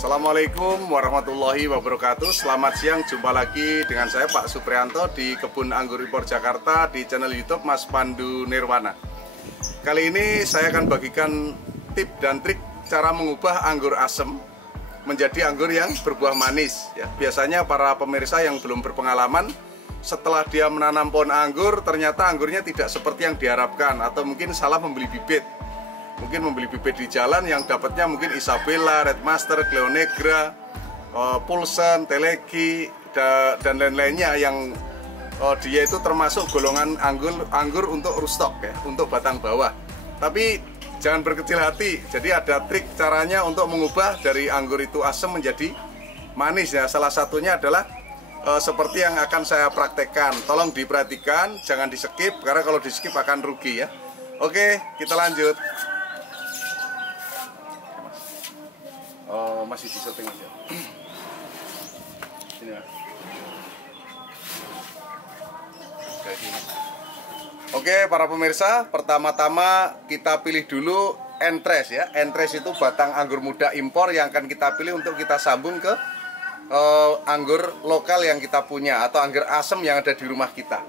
Assalamualaikum warahmatullahi wabarakatuh. Selamat siang, jumpa lagi dengan saya Pak Supriyanto di Kebun Anggur Impor Jakarta di channel YouTube Mas Pandu Nirwana. Kali ini saya akan bagikan tip dan trik cara mengubah anggur asem menjadi anggur yang berbuah manis. Ya, biasanya para pemirsa yang belum berpengalaman, setelah dia menanam pohon anggur, ternyata anggurnya tidak seperti yang diharapkan, atau mungkin salah membeli bibit. Mungkin membeli bibit di jalan yang dapatnya mungkin Isabella, Red Master, Cleo Negra, Pulsen, Telegi, dan lain-lainnya yang dia itu termasuk golongan anggur untuk rootstock ya, untuk batang bawah. Tapi jangan berkecil hati, jadi ada trik caranya untuk mengubah dari anggur itu asam menjadi manis ya. Salah satunya adalah seperti yang akan saya praktekkan. Tolong diperhatikan, jangan di skip, karena kalau di skip akan rugi ya. Oke, kita lanjut. Masih di setting aja. Ini ya. Oke, para pemirsa, pertama-tama kita pilih dulu entres ya. Entres itu batang anggur muda impor yang akan kita pilih untuk kita sambung ke anggur lokal yang kita punya atau anggur asem yang ada di rumah kita.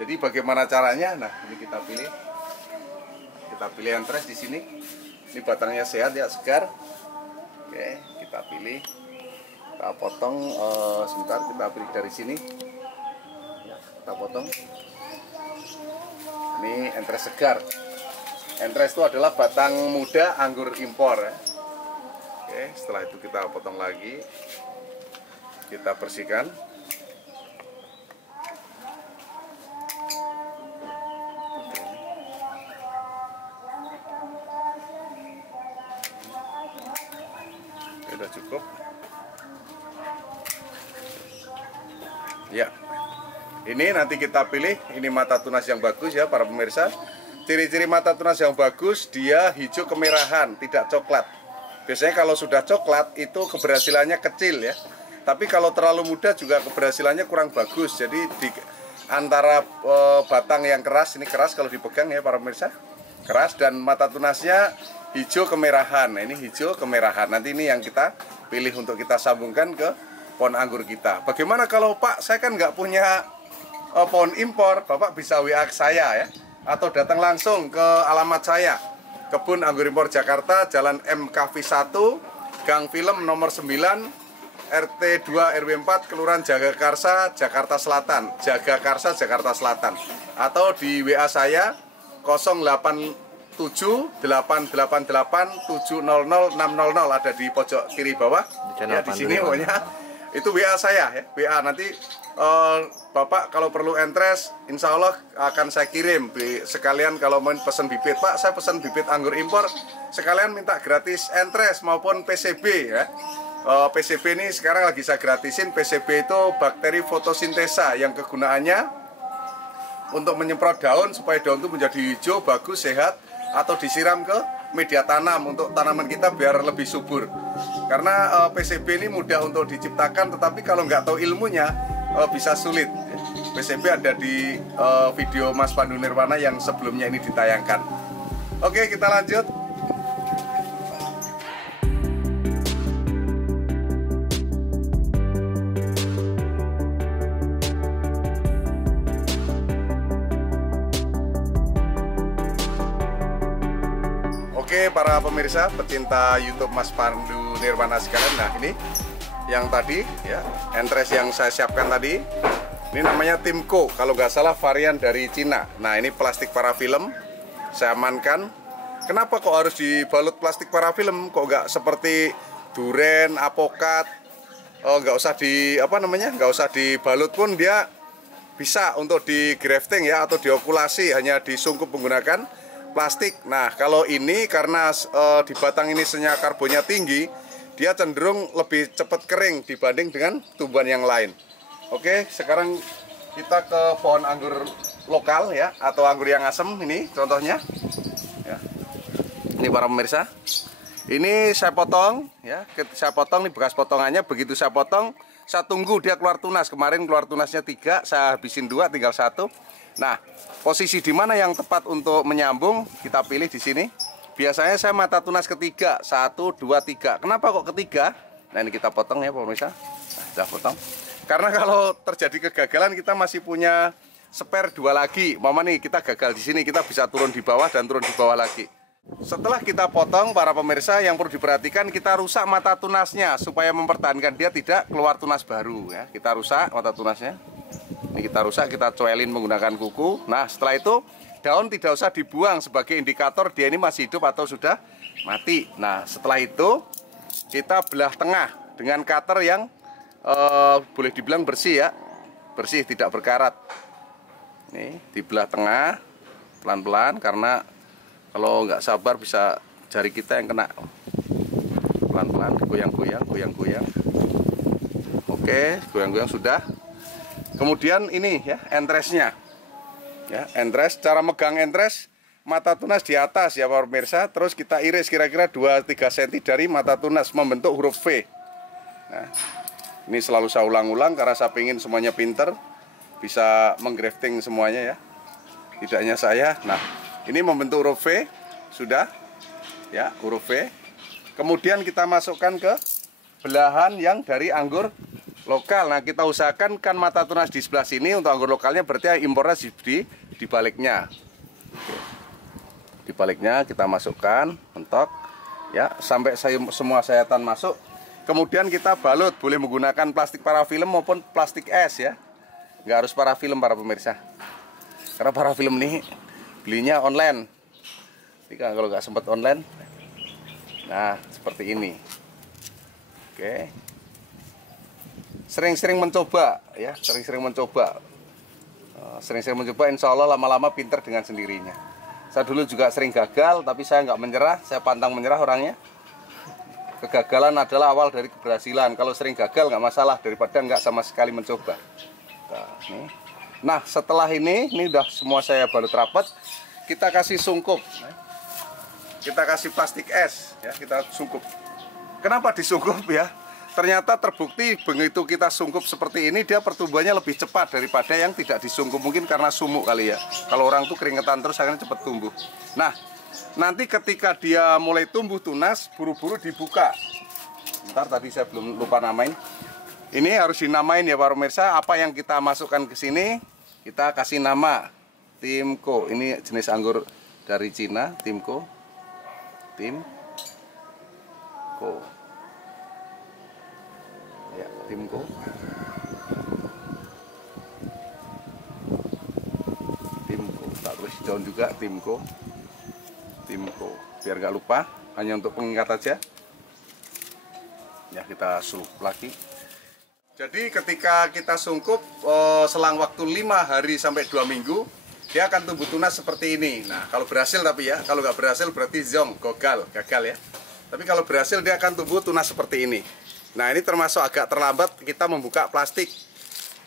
Jadi bagaimana caranya? Nah, ini kita pilih. Kita pilih entres di sini. Ini batangnya sehat ya, segar. Oke, kita pilih, kita potong, sebentar, kita pilih dari sini ya, kita potong. Ini entres segar. Entres itu adalah batang muda anggur impor ya. Oke, setelah itu kita potong lagi, kita bersihkan. Sudah cukup ya. Ini nanti kita pilih, ini mata tunas yang bagus ya para pemirsa. Ciri-ciri mata tunas yang bagus, dia hijau kemerahan, tidak coklat. Biasanya kalau sudah coklat itu keberhasilannya kecil ya, tapi kalau terlalu muda juga keberhasilannya kurang bagus. Jadi di antara batang yang keras, ini keras kalau dipegang ya para pemirsa, keras, dan mata tunasnya hijau kemerahan. Nah, ini hijau kemerahan. Nanti ini yang kita pilih untuk kita sambungkan ke pohon anggur kita. Bagaimana kalau Pak, saya kan nggak punya pohon impor, Bapak bisa WA ke saya ya, atau datang langsung ke alamat saya, Kebun Anggur Impor Jakarta, Jalan MKV 1, Gang Film nomor 9, RT 2 RW 4, Kelurahan Jagakarsa, Jakarta Selatan. Jagakarsa, Jakarta Selatan. Atau di WA saya 087888700 ada di pojok kiri bawah ya, di sini pokoknya itu WA saya ya. WA nanti Bapak kalau perlu entres, insya Allah akan saya kirim. Sekalian kalau mau pesen bibit, Pak saya pesen bibit anggur impor, sekalian minta gratis entres maupun PCB ya. PCB ini sekarang lagi saya gratisin. PCB itu bakteri fotosintesa yang kegunaannya untuk menyemprot daun supaya daun itu menjadi hijau, bagus, sehat, atau disiram ke media tanam untuk tanaman kita biar lebih subur. Karena PCB ini mudah untuk diciptakan, tetapi kalau nggak tahu ilmunya bisa sulit. PCB ada di video Mas Pandu Nirwana yang sebelumnya ini ditayangkan. Oke, kita lanjut. Oke, para pemirsa pecinta YouTube Mas Pandu Nirwana sekalian, nah ini yang tadi ya, entres yang saya siapkan tadi, ini namanya Timco, kalau nggak salah varian dari Cina. Nah, ini plastik parafilm, saya amankan. Kenapa kok harus dibalut plastik parafilm? Kok nggak seperti duren, apokat, nggak usah nggak usah dibalut pun dia bisa untuk di grafting ya, atau diokulasi, hanya disungkup menggunakan plastik. Nah, kalau ini karena di batang ini senyawa karbonnya tinggi, dia cenderung lebih cepat kering dibanding dengan tumbuhan yang lain. Oke, sekarang kita ke pohon anggur lokal ya, atau anggur yang asem. Ini contohnya ya. Ini para pemirsa, ini saya potong ya, saya potong, ini bekas potongannya. Begitu saya potong, saya tunggu dia keluar tunas. Kemarin keluar tunasnya 3, saya habisin 2, tinggal 1. Nah, posisi di mana yang tepat untuk menyambung kita pilih di sini. Biasanya saya mata tunas ketiga, 1, 2, 3. Kenapa kok ketiga? Nah, ini kita potong ya pemirsa. Nah, sudah potong. Karena kalau terjadi kegagalan kita masih punya spare 2 lagi. Mama nih kita gagal di sini, kita bisa turun di bawah dan turun di bawah lagi. Setelah kita potong, para pemirsa, yang perlu diperhatikan, kita rusak mata tunasnya supaya mempertahankan dia tidak keluar tunas baru ya. Kita rusak mata tunasnya. Ini kita rusak, kita coelin menggunakan kuku. Nah, setelah itu daun tidak usah dibuang sebagai indikator dia ini masih hidup atau sudah mati. Nah, setelah itu kita belah tengah dengan cutter yang boleh dibilang bersih ya. Bersih, tidak berkarat. Nih, dibelah tengah pelan-pelan karena kalau nggak sabar bisa jari kita yang kena. Pelan-pelan, goyang-goyang, goyang-goyang. Oke, goyang-goyang sudah. Kemudian ini ya, entresnya. Ya, entres, cara megang entres, mata tunas di atas ya para pemirsa. Terus kita iris kira-kira 2-3 cm dari mata tunas membentuk huruf V. Nah, ini selalu saya ulang-ulang karena saya ingin semuanya pinter, bisa menggrafting semuanya ya. Tidak hanya saya. Nah, ini membentuk huruf V, sudah ya, huruf V. Kemudian kita masukkan ke belahan yang dari anggur lokal. Nah, kita usahakan kan mata tunas di sebelah sini untuk anggur lokalnya, berarti impornya di baliknya. Di baliknya kita masukkan, mentok ya, sampai semua sayatan masuk. Kemudian kita balut, boleh menggunakan plastik parafilm maupun plastik es ya. Nggak harus parafilm para pemirsa. Karena parafilm ini belinya online. Jadi kalau nggak sempat online, nah seperti ini. Oke. Sering-sering mencoba ya, sering-sering mencoba. Sering-sering mencoba, insya Allah lama-lama pinter dengan sendirinya. Saya dulu juga sering gagal, tapi saya nggak menyerah, saya pantang menyerah orangnya. Kegagalan adalah awal dari keberhasilan. Kalau sering gagal nggak masalah, daripada nggak sama sekali mencoba. Nah, setelah ini udah semua saya balut rapat. Kita kasih sungkup, kita kasih plastik es, ya kita sungkup. Kenapa disungkup ya? Ternyata terbukti begitu kita sungkup seperti ini, dia pertumbuhannya lebih cepat daripada yang tidak disungkup. Mungkin karena sumuk kali ya. Kalau orang tuh keringetan terus akhirnya cepat tumbuh. Nah, nanti ketika dia mulai tumbuh tunas, buru-buru dibuka. Ntar tadi saya belum lupa namain. Ini harus dinamain ya para pemirsa. Apa yang kita masukkan ke sini, kita kasih nama. Timco, ini jenis anggur dari Cina, Timco. Timco. Ya, Timco. Timco, tak tulis daun juga Timco. Timco, biar nggak lupa, hanya untuk pengingat aja. Ya, kita suruh lagi. Jadi ketika kita sungkup selang waktu 5 hari sampai 2 minggu, dia akan tumbuh tunas seperti ini. Nah, kalau berhasil tapi ya, kalau nggak berhasil berarti zong, gagal ya. Tapi kalau berhasil dia akan tumbuh tunas seperti ini. Nah, ini termasuk agak terlambat kita membuka plastik.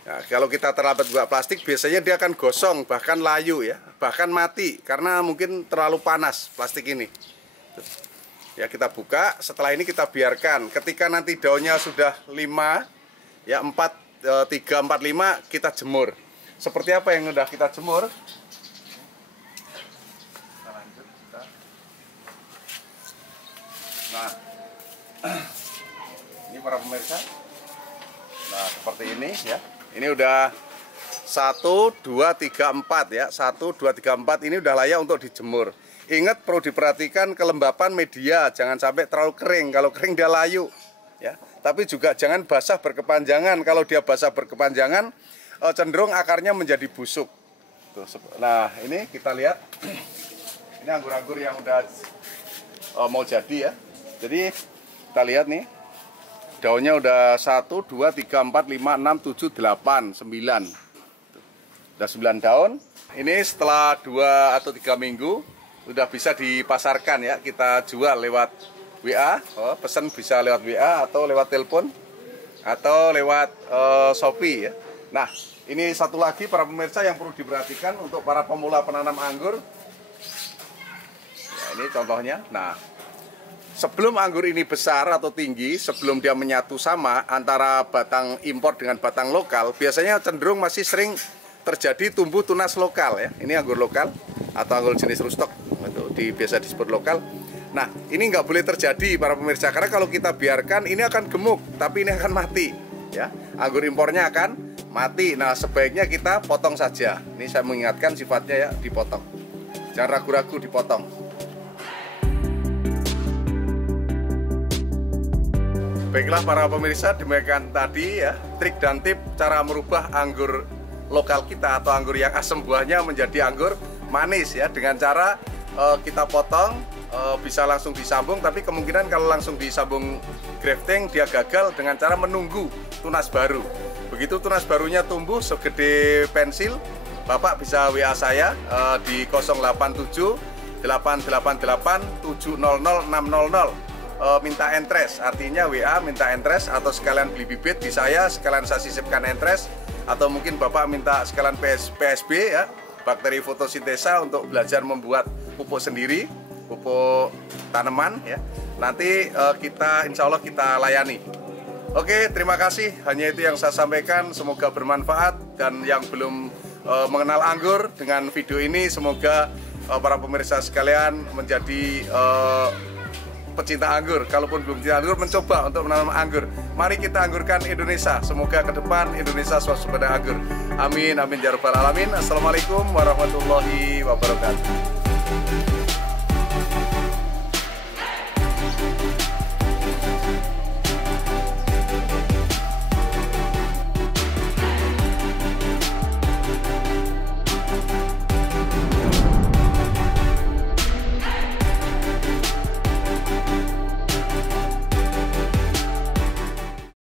Nah, kalau kita terlambat buka plastik, biasanya dia akan gosong, bahkan layu ya, bahkan mati karena mungkin terlalu panas plastik ini. Ya, kita buka. Setelah ini kita biarkan. Ketika nanti daunnya sudah 5, ya 3, 4, 5 kita jemur. Seperti apa yang udah kita jemur? Kita lanjut. Nah, ini para pemirsa. Nah, seperti ini ya. Ini udah 1, 2, 3, 4 ya. 1, 2, 3, 4 ini udah layak untuk dijemur. Ingat, perlu diperhatikan kelembapan media, jangan sampai terlalu kering. Kalau kering dia layu ya. Tapi juga jangan basah berkepanjangan. Kalau dia basah berkepanjangan, cenderung akarnya menjadi busuk. Tuh, nah, ini kita lihat. Ini anggur-anggur yang udah mau jadi ya. Jadi kita lihat nih, daunnya udah 1, 2, 3, 4, 5, 6, 7, 8, 9. Udah 9 daun. Ini setelah 2 atau 3 minggu udah bisa dipasarkan ya. Kita jual lewat WA, pesan bisa lewat WA atau lewat telepon atau lewat Shopee ya. Nah, ini satu lagi para pemirsa yang perlu diperhatikan untuk para pemula penanam anggur. Ya, ini contohnya. Nah, sebelum anggur ini besar atau tinggi, sebelum dia menyatu sama antara batang impor dengan batang lokal, biasanya cenderung masih sering terjadi tumbuh tunas lokal ya. Ini anggur lokal atau anggur jenis rootstock, biasa disebut lokal. Nah, ini nggak boleh terjadi para pemirsa, karena kalau kita biarkan ini akan gemuk, tapi ini akan mati ya. Anggur impornya akan mati. Nah, sebaiknya kita potong saja. Ini saya mengingatkan sifatnya ya, dipotong. Jangan ragu-ragu dipotong. Baiklah para pemirsa, demikian tadi ya trik dan tip cara merubah anggur lokal kita atau anggur yang asam buahnya menjadi anggur manis ya, dengan cara kita potong, bisa langsung disambung, tapi kemungkinan kalau langsung disambung grafting dia gagal, dengan cara menunggu tunas baru. Begitu tunas barunya tumbuh segede pensil, Bapak bisa WA saya di 087 888 700 600, minta entres, artinya WA minta entres, atau sekalian beli bibit di saya, sekalian saya sisipkan entres, atau mungkin Bapak minta sekalian PSB ya, bakteri fotosintesa, untuk belajar membuat pupuk sendiri, pupuk tanaman ya. Nanti kita insya Allah kita layani. Oke, terima kasih. Hanya itu yang saya sampaikan. Semoga bermanfaat, dan yang belum mengenal anggur dengan video ini, semoga para pemirsa sekalian menjadi pecinta anggur. Kalaupun belum pecinta anggur, mencoba untuk menanam anggur. Mari kita anggurkan Indonesia. Semoga ke depan Indonesia swasembada anggur. Amin, amin ya rabbal alamin. Assalamualaikum warahmatullahi wabarakatuh.